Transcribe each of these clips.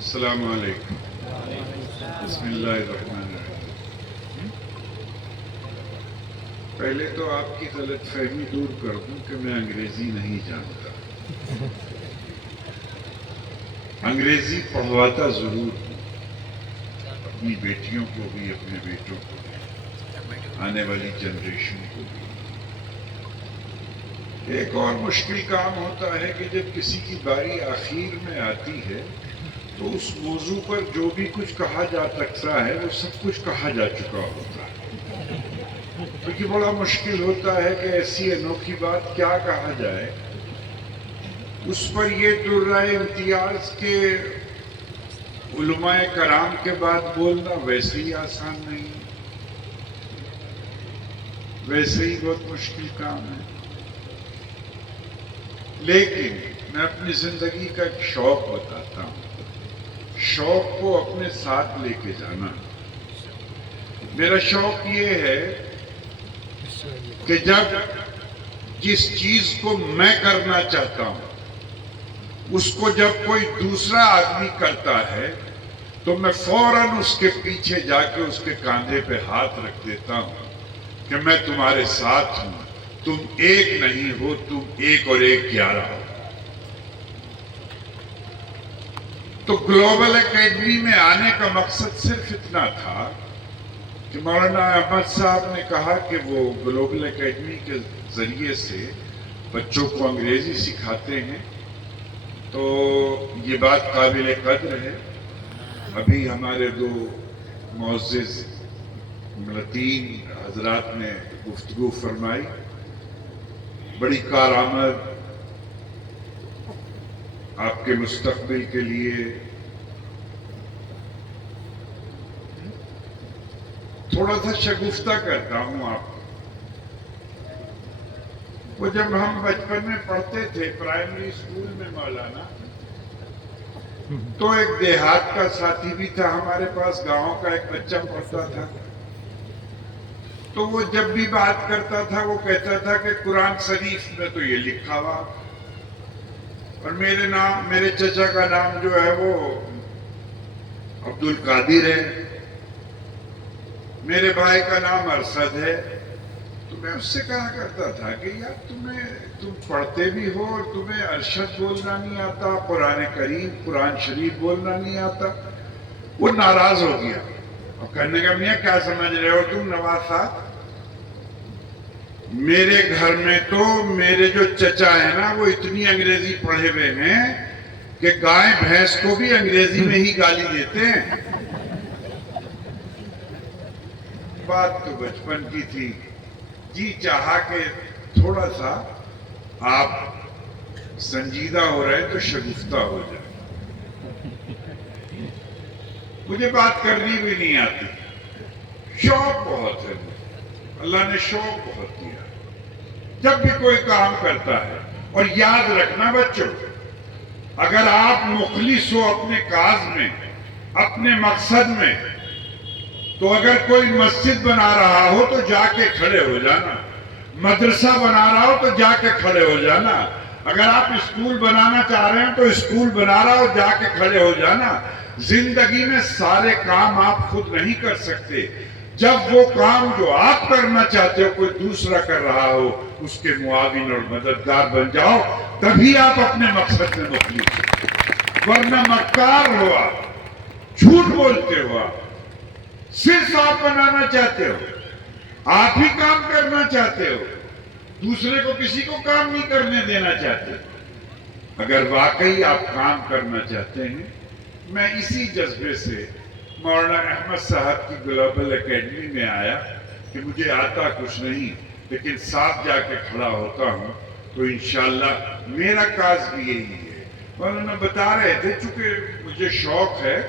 السلام علیکم. بسم اللہ الرحمن الرحیم. پہلے تو آپ کی غلط فہمی دور کر دوں کہ میں انگریزی نہیں جانتا. انگریزی پڑھواتا ضرور ہوں، اپنی بیٹیوں کو بھی، اپنے بیٹوں کو بھی، آنے والی جنریشن کو بھی. ایک اور مشکل کام ہوتا ہے کہ جب کسی کی باری آخر میں آتی ہے تو اس موضوع پر جو بھی کچھ کہا جا سکتا ہے وہ سب کچھ کہا جا چکا ہوتا ہے. تو یہ بڑا مشکل ہوتا ہے کہ ایسی انوکھی بات کیا کہا جائے. اس پر یہ درہ امتیاز کے علماء کرام کے بعد بولنا ویسے ہی آسان نہیں، ویسے ہی بہت مشکل کام ہے. لیکن میں اپنی زندگی کا ایک شوق بتاتا ہوں. شوق کو اپنے ساتھ لے کے جانا. میرا شوق یہ ہے کہ جب جس چیز کو میں کرنا چاہتا ہوں اس کو جب کوئی دوسرا آدمی کرتا ہے تو میں فوراً اس کے پیچھے جا کے اس کے کاندھے پہ ہاتھ رکھ دیتا ہوں کہ میں تمہارے ساتھ ہوں. تم ایک نہیں ہو، تم ایک اور ایک 11 ہو. تو گلوبل اکیڈمی میں آنے کا مقصد صرف اتنا تھا کہ مولانا احمد صاحب نے کہا کہ وہ گلوبل اکیڈمی کے ذریعے سے بچوں کو انگریزی سکھاتے ہیں، تو یہ بات قابل قدر ہے. ابھی ہمارے 2 معزز ملتین حضرات نے گفتگو فرمائی، بڑی کارآمد آپ کے مستقبل کے لیے. تھوڑا سا شگفتہ کرتا ہوں آپ کو. وہ جب ہم بچپن میں پڑھتے تھے پرائمری اسکول میں مولانا، تو ایک دیہات کا ساتھی بھی تھا ہمارے پاس، گاؤں کا ایک بچہ پڑھتا تھا. تو وہ جب بھی بات کرتا تھا وہ کہتا تھا کہ قرآن شریف میں تو یہ لکھا ہوا، اور میرے چچا کا نام جو ہے وہ عبد القادر ہے، میرے بھائی کا نام ارشد ہے. تو میں اس سے کہا کرتا تھا کہ یار تم پڑھتے بھی ہو اور تمہیں ارشد بولنا نہیں آتا، قرآن کریم قرآن شریف بولنا نہیں آتا. وہ ناراض ہو گیا اور کہنے کا میاں کیا سمجھ رہے ہو تم نواز صاحب؟ میرے گھر میں تو میرے جو چچا ہے نا وہ اتنی انگریزی پڑھے ہوئے ہیں کہ گائے بھینس کو بھی انگریزی میں ہی گالی دیتے ہیں. بات تو بچپن کی تھی، جی چاہا کہ تھوڑا سا آپ سنجیدہ ہو رہے تو شگفتہ ہو جائے. مجھے بات کرنی بھی نہیں آتی، شوق بہت ہے. اللہ نے شوق بہت دیا. جب بھی کوئی کام کرتا ہے، اور یاد رکھنا بچوں، اگر آپ مخلص ہو اپنے کاز میں، اپنے مقصد میں، تو اگر کوئی مسجد بنا رہا ہو تو جا کے کھڑے ہو جانا، مدرسہ بنا رہا ہو تو جا کے کھڑے ہو جانا، اگر آپ اسکول بنانا چاہ رہے ہیں تو اسکول بنا رہا ہو جا کے کھڑے ہو جانا. زندگی میں سارے کام آپ خود نہیں کر سکتے. جب وہ کام جو آپ کرنا چاہتے ہو کوئی دوسرا کر رہا ہو اس کے معاون اور مددگار بن جاؤ، تبھی آپ اپنے مقصد میں مخلص ہو. ورنہ مکار ہو، آپ جھوٹ بولتے ہو، آپ صرف آپ بنانا چاہتے ہو، آپ ہی کام کرنا چاہتے ہو، دوسرے کو کسی کو کام نہیں کرنے دینا چاہتے. اگر واقعی آپ کام کرنا چاہتے ہیں، میں اسی جذبے سے مولانا احمد صاحب کی گلوبل اکیڈمی میں آیا کہ مجھے آتا کچھ نہیں لیکن ساتھ جا کے کھڑا ہوتا ہوں. تو انشاءاللہ میرا کاز بھی یہی ہے. مولانا بتا رہے تھے چونکہ مجھے شوق ہے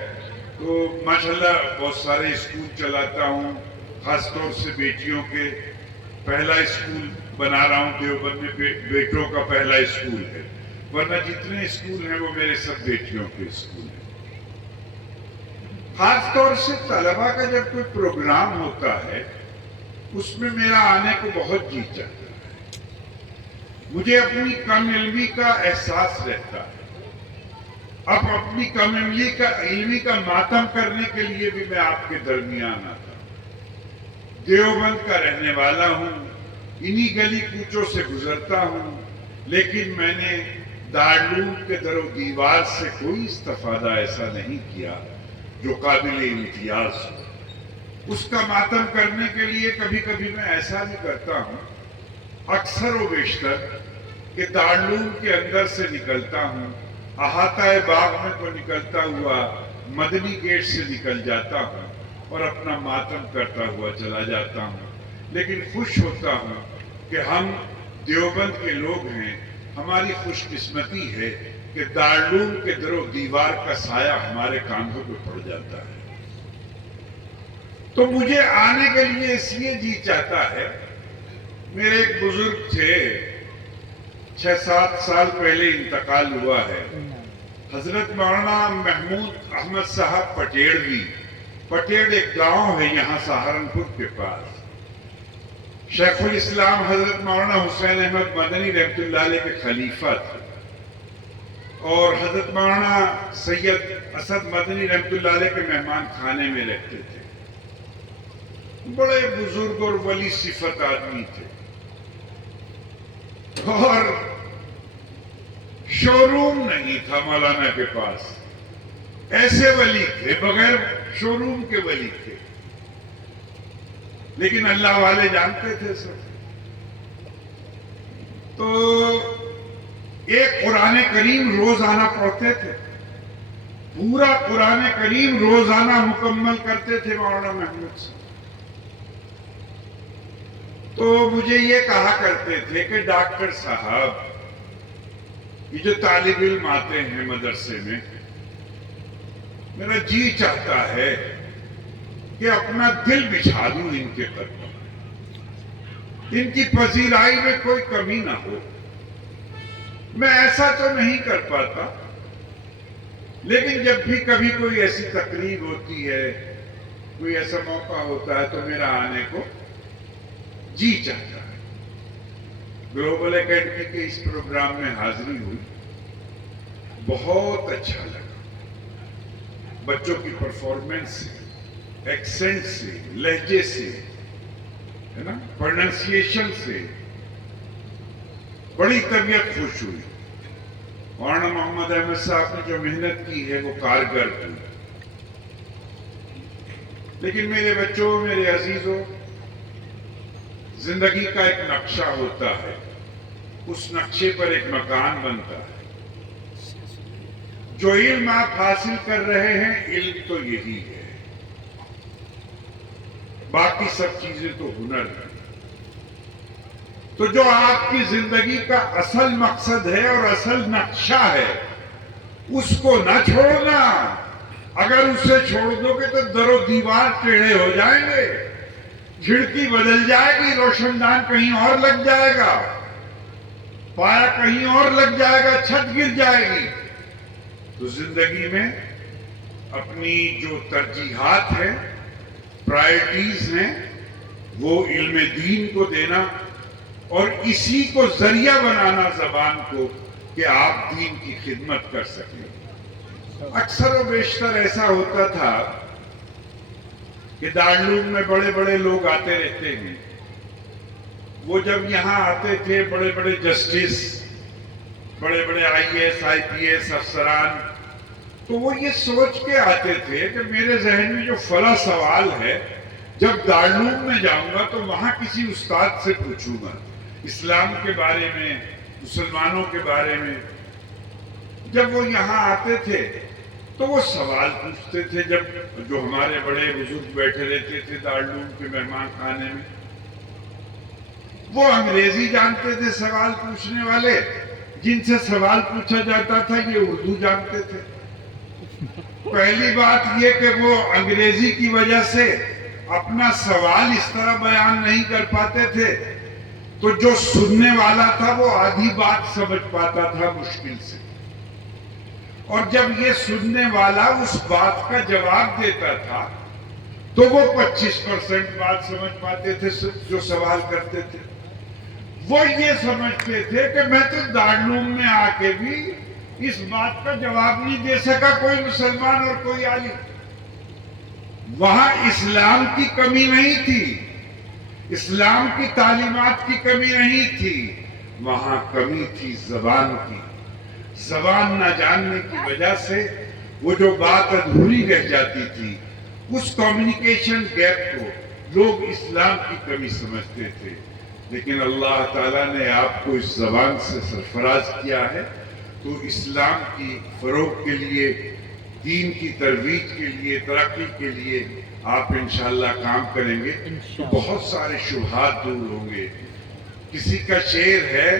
تو ماشاءاللہ بہت سارے اسکول چلاتا ہوں، خاص طور سے بیٹیوں کے. پہلا اسکول بنا رہا ہوں دیوبند میں، بیٹوں کا پہلا اسکول ہے، ورنہ جتنے اسکول ہیں وہ میرے سب بیٹیوں کے اسکول ہیں. خاص طور سے طلبہ کا جب کوئی پروگرام ہوتا ہے اس میں میرا آنے کو بہت جی چاہتا ہے. مجھے اپنی کم علمی کا احساس رہتا ہے. اب اپنی کم علمی کا ماتم کرنے کے لیے بھی میں آپ کے درمیان آتا ہوں. دیوبند کا رہنے والا ہوں, انہی گلی کوچوں سے گزرتا ہوں, لیکن میں نے دارالعلوم کے در و دیوار سے کوئی استفادہ ایسا نہیں کیا جو قابل امتیاز ہو. اس کا ماتم کرنے کے لیے کبھی کبھی میں ایسا بھی کرتا ہوں, اکثر و بیشتر, کہ دارالعلوم کے اندر سے نکلتا ہوں, احاطہ باغ میں تو نکلتا ہوا مدنی گیٹ سے نکل جاتا ہوں اور اپنا ماتم کرتا ہوا چلا جاتا ہوں. لیکن خوش ہوتا ہوں کہ ہم دیوبند کے لوگ ہیں, ہماری خوش قسمتی ہے کہ دارالعلوم کے در و دیوار کا سایہ ہمارے کاندھوں پہ پڑ جاتا ہے. تو مجھے آنے کے لیے اس لیے جی چاہتا ہے. میرے ایک بزرگ تھے, 6-7 سال پہلے انتقال ہوا ہے, حضرت مولانا محمود احمد صاحب پٹیڑوی. پٹیڑ ایک گاؤں ہے یہاں سہارنپور کے پاس. شیخ الاسلام حضرت مولانا حسین احمد مدنی رحمۃ اللہ علیہ کے خلیفہ تھے, اور حضرت مولانا سید اسد مدنی رحمۃ اللہ علیہ کے مہمان خانے میں رہتے تھے. بڑے بزرگ اور ولی صفت آدمی تھے, اور شو روم نہیں تھا مولانا کے پاس. ایسے ولی تھے, بغیر شو روم کے ولی تھے, لیکن اللہ والے جانتے تھے سب. تو ایک قرآن کریم روزانہ پڑھتے تھے, پورا قرآن کریم روزانہ مکمل کرتے تھے مولانا محمود سے. تو مجھے یہ کہا کرتے تھے کہ ڈاکٹر صاحب, یہ جو طالب علم آتے ہیں مدرسے میں, میرا جی چاہتا ہے کہ اپنا دل بچھا دوں ان کے قدموں میں, ان کی پذیرائی میں کوئی کمی نہ ہو. میں ایسا تو نہیں کر پاتا, لیکن جب بھی کبھی کوئی ایسی تقریب ہوتی ہے, کوئی ایسا موقع ہوتا ہے, تو میرا آنے کو جی چاہتا ہے. گلوبل اکیڈمی کے اس پروگرام میں حاضری ہوئی, بہت اچھا لگا. بچوں کی پرفارمنس سے, ایکسنٹ سے, لہجے سے, ہے نا, پروننسیشن سے بڑی طبیعت خوش ہوئی. مولانا محمد احمد صاحب نے جو محنت کی ہے وہ کارگر ہوئی. لیکن میرے بچوں, میرے عزیزوں, زندگی کا ایک نقشہ ہوتا ہے, اس نقشے پر ایک مکان بنتا ہے. جو علم آپ حاصل کر رہے ہیں, علم تو یہی ہے, باقی سب چیزیں تو ہنر ہیں. تو جو آپ کی زندگی کا اصل مقصد ہے اور اصل نقشہ ہے, اس کو نہ چھوڑنا. اگر اسے چھوڑ دو گے تو در و دیوار ٹیڑھے ہو جائیں گے, کھڑکی بدل جائے گی, روشن دان کہیں اور لگ جائے گا, پایا کہیں اور لگ جائے گا, چھت گر جائے گی. تو زندگی میں اپنی جو ترجیحات ہیں, پرائرٹیز ہیں, وہ علم دین کو دینا, اور اسی کو ذریعہ بنانا زبان کو کہ آپ دین کی خدمت کر سکیں. اکثر و بیشتر ایسا ہوتا تھا کہ دارالعلوم میں بڑے بڑے لوگ آتے رہتے ہیں. وہ جب یہاں آتے تھے, بڑے بڑے جسٹس, بڑے بڑے IAS IPS افسران, تو وہ یہ سوچ کے آتے تھے کہ میرے ذہن میں جو فلاں سوال ہے, جب دارالعلوم میں جاؤں گا تو وہاں کسی استاد سے پوچھوں گا, اسلام کے بارے میں, مسلمانوں کے بارے میں. جب وہ یہاں آتے تھے تو وہ سوال پوچھتے تھے. جب جو ہمارے بڑے بزرگ بیٹھے رہتے تھے دارالعلوم کے مہمان خانے میں, وہ انگریزی جانتے تھے سوال پوچھنے والے, جن سے سوال پوچھا جاتا تھا یہ اردو جانتے تھے. پہلی بات یہ کہ وہ انگریزی کی وجہ سے اپنا سوال اس طرح بیان نہیں کر پاتے تھے, تو جو سننے والا تھا وہ آدھی بات سمجھ پاتا تھا مشکل سے, اور جب یہ سننے والا اس بات کا جواب دیتا تھا تو وہ 25% بات سمجھ پاتے تھے جو سوال کرتے تھے. وہ یہ سمجھتے تھے کہ میں تو دارالعلوم میں آ کے بھی اس بات کا جواب نہیں دے سکا کوئی مسلمان اور کوئی عالم. وہاں اسلام کی کمی نہیں تھی, اسلام کی تعلیمات کی کمی نہیں تھی, وہاں کمی تھی زبان کی. زبان نہ جاننے کی وجہ سے وہ جو بات ادھوری رہ جاتی تھی, اس کمیونیکیشن گیپ کو لوگ اسلام کی کمی سمجھتے تھے. لیکن اللہ تعالیٰ نے آپ کو اس زبان سے سرفراز کیا ہے, تو اسلام کی فروغ کے لیے, دین کی ترویج کے لیے, ترقی کے لیے آپ انشاءاللہ کام کریں گے تو بہت سارے شبہات دور ہوں گے. کسی کا شعر ہے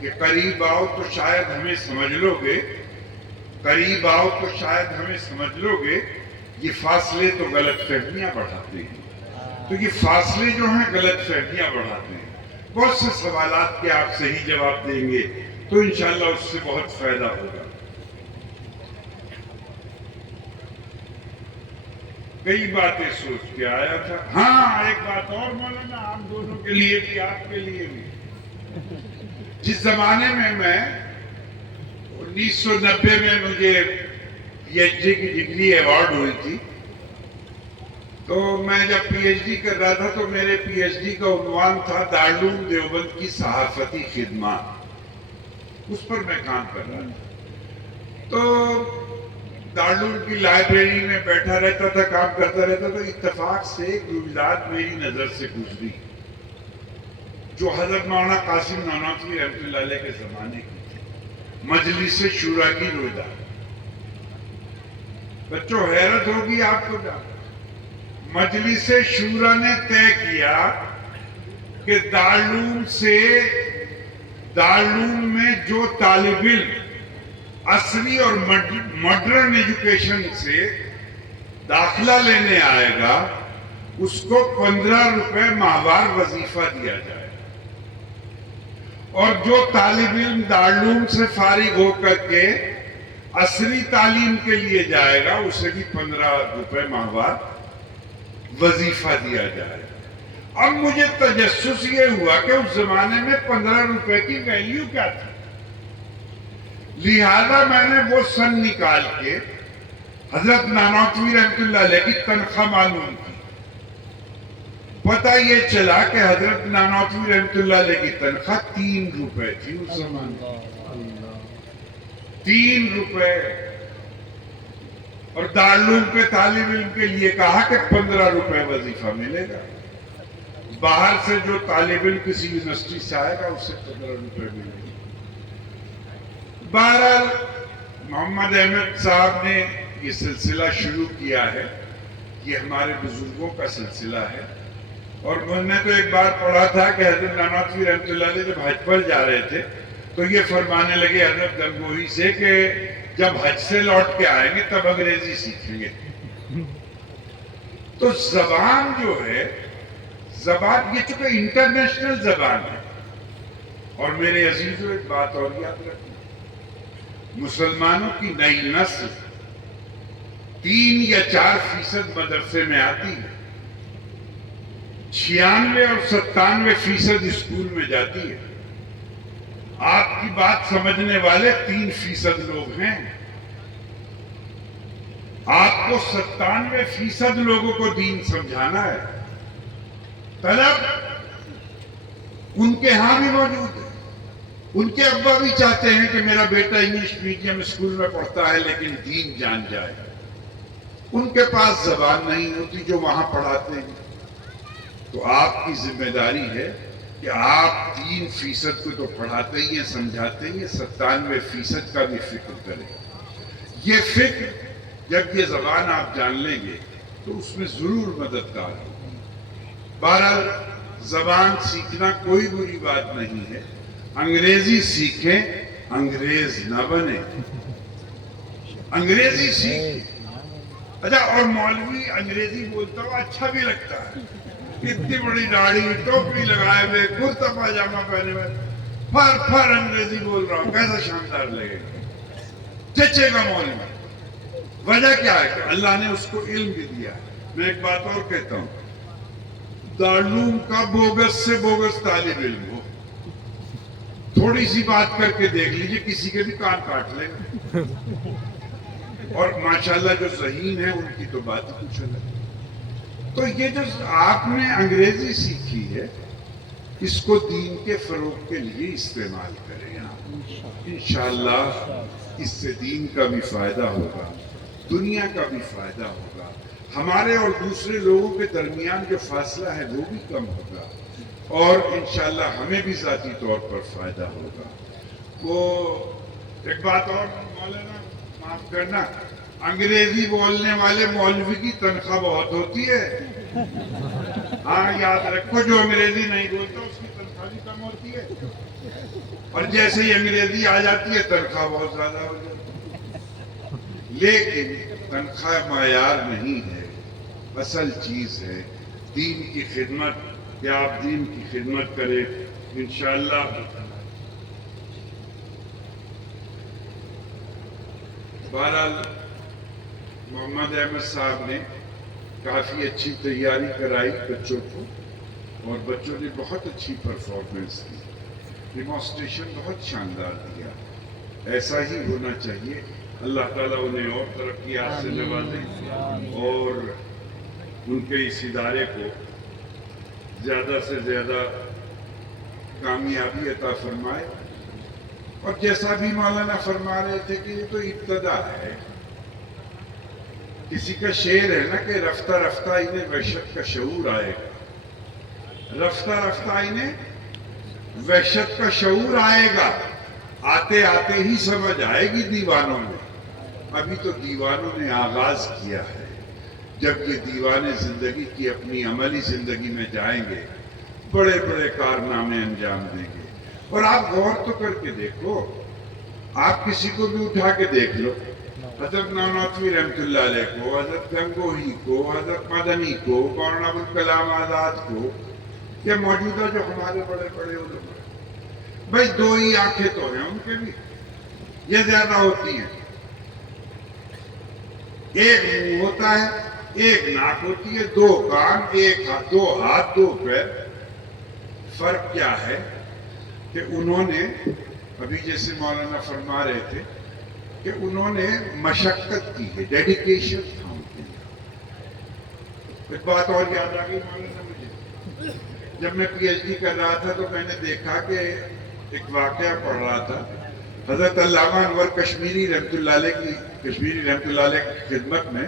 کہ قریب آؤ تو شاید ہمیں سمجھ لو گے, قریب آؤ تو شاید ہمیں سمجھ لو گے. یہ فاصلے تو غلط فہمیاں بڑھاتے ہیں. تو یہ فاصلے جو ہیں غلط فہمیاں بڑھاتے ہیں. بہت سے سوالات کے آپ صحیح جواب دیں گے تو انشاءاللہ اس سے بہت فائدہ ہوگا. کئی باتیں سوچ کے آیا تھا. ہاں ایک بات اور مولانا, آپ دونوں کے لیے بھی آپ کے لیے بھی. جس زمانے میں 1990 میں مجھے پی ایچ ڈی کی ڈگری ایوارڈ ہوئی تھی, تو میں جب پی ایچ ڈی کر رہا تھا تو میرے پی ایچ ڈی کا عنوان تھا دارالعلوم دیوبند کی صحافتی خدمات. اس پر میں کام کر رہا تھا. تو دارالعلوم کی لائبریری میں بیٹھا رہتا تھا, کام کرتا رہتا, تو اتفاق سے ایک رویداد میری نظر سے گزری جو حضرت مولانا قاسم نانوتوی رحمۃ اللہ علیہ کے زمانے کی تھی. مجلس شورا کی رویداد. بچوں حیرت ہوگی آپ کو جان, مجلس شورا نے طے کیا کہ دارالعلوم میں جو طالب علم عصری اور ماڈرن ایجوکیشن سے داخلہ لینے آئے گا اس کو 15 روپے ماہوار وظیفہ دیا جائے, اور جو طالب علم دارالعلوم سے فارغ ہو کر کے عصری تعلیم کے لیے جائے گا اسے بھی 15 روپے ماہوار وظیفہ دیا جائے. اب مجھے تجسس یہ ہوا کہ اس زمانے میں 15 روپے کی ویلیو کیا تھی. لہذا میں نے وہ سن نکال کے حضرت نانوتوی رحمۃ اللہ علیہ کی تنخواہ معلوم کی. پتہ یہ چلا کہ حضرت نانوتوی رحمۃ اللہ علیہ کی تنخواہ 3 روپے تھی اس زمانے. 3 روپے. اور دارالعلوم کے طالب علم کے لیے کہا کہ 15 روپے وظیفہ ملے گا. باہر سے جو طالب علم کسی یونیورسٹی سے آئے گا اسے 15 روپے ملے گا. بہرحال محمد احمد صاحب نے یہ سلسلہ شروع کیا ہے. یہ ہمارے بزرگوں کا سلسلہ ہے. اور میں نے تو ایک بار پڑھا تھا کہ حضرت نانوتوی رحمۃ اللہ علیہ جب حج پر جا رہے تھے تو یہ فرمانے لگے حضرت گنگوہی سے کہ جب حج سے لوٹ کے آئیں گے تب انگریزی سیکھیں گے. تو زبان جو ہے, زبان یہ چونکہ انٹرنیشنل زبان ہے. اور میرے عزیزوں ایک بات اور یاد رکھنا, مسلمانوں کی نئی نسل 3 یا 4% مدرسے میں آتی ہے, 96 اور 97% اسکول میں جاتی ہے. آپ کی بات سمجھنے والے 3% لوگ ہیں. آپ کو 97% لوگوں کو دین سمجھانا ہے. طلب ان کے ہاں بھی موجود ہے. ان کے ابا بھی چاہتے ہیں کہ میرا بیٹا انگلش میڈیم اسکول میں پڑھتا ہے لیکن دین جان جائے. ان کے پاس زبان نہیں ہوتی جو وہاں پڑھاتے ہیں. تو آپ کی ذمہ داری ہے کہ آپ 3% کو تو پڑھاتے ہی ہیں, سمجھاتے ہی ہیں, 97% کا بھی فکر کریں. یہ فکر جب یہ زبان آپ جان لیں گے تو اس میں ضرور مددگار ہوگی. بہرحال زبان سیکھنا کوئی بری بات نہیں ہے. انگریزی سیکھیں, انگریز نہ بنے. انگریزی سیکھیں. اچھا, اور مولوی انگریزی بولتا ہو اچھا بھی لگتا ہے. اتنی بڑی داڑھی, ٹوپی لگائے ہوئے, کرتا پاجامہ پہنے ہوئے, پھر انگریزی بول رہا ہوں, کیسا شاندار لگے گا, چچے گا مولوی. وجہ کیا ہے کہ اللہ نے اس کو علم بھی دیا. میں ایک بات اور کہتا ہوں, دارالعلوم کا بوگس سے بوگس طالب علم ہو, تھوڑی سی بات کر کے دیکھ لیجئے کسی کے بھی کان کاٹ لیں گے. اور ماشاءاللہ جو ذہین ہیں ان کی تو بات ہی کچھ الگ. تو یہ جو آپ نے انگریزی سیکھی ہے اس کو دین کے فروغ کے لیے استعمال کریں آپ. انشاءاللہ اس سے دین کا بھی فائدہ ہوگا, دنیا کا بھی فائدہ ہوگا, ہمارے اور دوسرے لوگوں کے درمیان جو فاصلہ ہے وہ بھی کم ہوگا, اور انشاءاللہ ہمیں بھی ذاتی طور پر فائدہ ہوگا. وہ ایک بات اور مولانا معاف کرنا, انگریزی بولنے والے مولوی کی تنخواہ بہت ہوتی ہے. ہاں یاد رکھو, جو انگریزی نہیں بولتا اس کی تنخواہ بھی کم ہوتی ہے, اور جیسے ہی انگریزی آ جاتی ہے تنخواہ بہت زیادہ ہو جاتی ہے. لیکن تنخواہ معیار نہیں ہے, اصل چیز ہے دین کی خدمت, کہ آپ دین کی خدمت کریں انشاءاللہ. بہرحال محمد احمد صاحب نے کافی اچھی تیاری کرائی بچوں کو, اور بچوں نے بہت اچھی پرفارمنس کی, ڈیمانسٹریشن بہت شاندار دیا. ایسا ہی ہونا چاہیے. اللہ تعالیٰ انہیں اور ترقیات سے نوازے اور ان کے اس ادارے کو زیادہ سے زیادہ کامیابی عطا فرمائے. اور جیسا بھی مولانا فرما رہے تھے کہ یہ تو ابتدا ہے. کسی کا شعر ہے نا کہ رفتہ رفتہ انہیں وحشت کا شعور آئے گا. رفتہ رفتہ انہیں وحشت کا شعور آئے گا, آتے آتے ہی سمجھ آئے گی دیوانوں میں. ابھی تو دیوانوں نے آغاز کیا ہے. جب یہ دیوانے زندگی کی اپنی عملی زندگی میں جائیں گے بڑے بڑے کارنامے انجام دیں گے. اور آپ غور تو کر کے دیکھو, آپ کسی کو بھی اٹھا کے دیکھ لو, حضرت نانوتوی رحمۃ اللہ علیہ کو, حضرت گنگوہی کو, حضرت مدنی کو, مولانا ابوالکلام آزاد کو, یا موجودہ جو ہمارے بڑے بڑے علماء, بھائی دو ہی آنکھیں تو ہیں ان کے بھی, یہ زیادہ ہوتی ہیں. ایک منہ ہوتا ہے, ایک ناک ہوتی ہے, دو کان, ایک ہاتھ, دو ہاتھ, دو پیر. فرق کیا ہے کہ انہوں نے ابھی جیسے مولانا فرما رہے تھے کہ انہوں نے مشقت کی ہے, ڈیڈیکیشن تھا ان کے لیے. ایک بات اور یاد آ گئی مولانا مجھے, جب میں پی ایچ ڈی کر رہا تھا تو میں نے دیکھا کہ ایک واقعہ پڑھ رہا تھا. حضرت علامہ انور کشمیری رحمۃ اللہ علیہ کی خدمت میں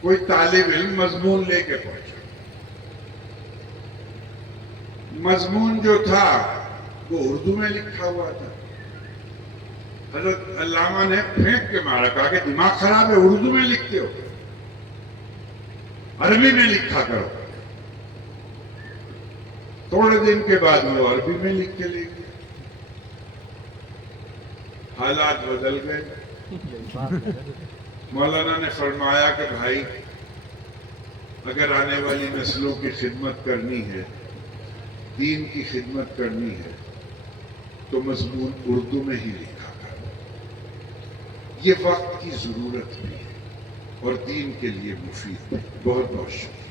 کوئی طالب علم مضمون لے کے پہنچا. مضمون جو تھا وہ اردو میں لکھا ہوا تھا. حضرت علامہ نے پھینک کے مارا, کہا کہ دماغ خراب ہے, اردو میں لکھتے ہو, عربی میں لکھا کرو. تھوڑے دن کے بعد وہ عربی میں لکھ کے لے گئے. حالات بدل گئے. مولانا نے فرمایا کہ بھائی اگر آنے والی نسلوں کی خدمت کرنی ہے, دین کی خدمت کرنی ہے, تو مضمون اردو میں ہی لکھا کرو. یہ وقت کی ضرورت بھی ہے اور دین کے لیے مفید ہے. بہت بہت شکریہ.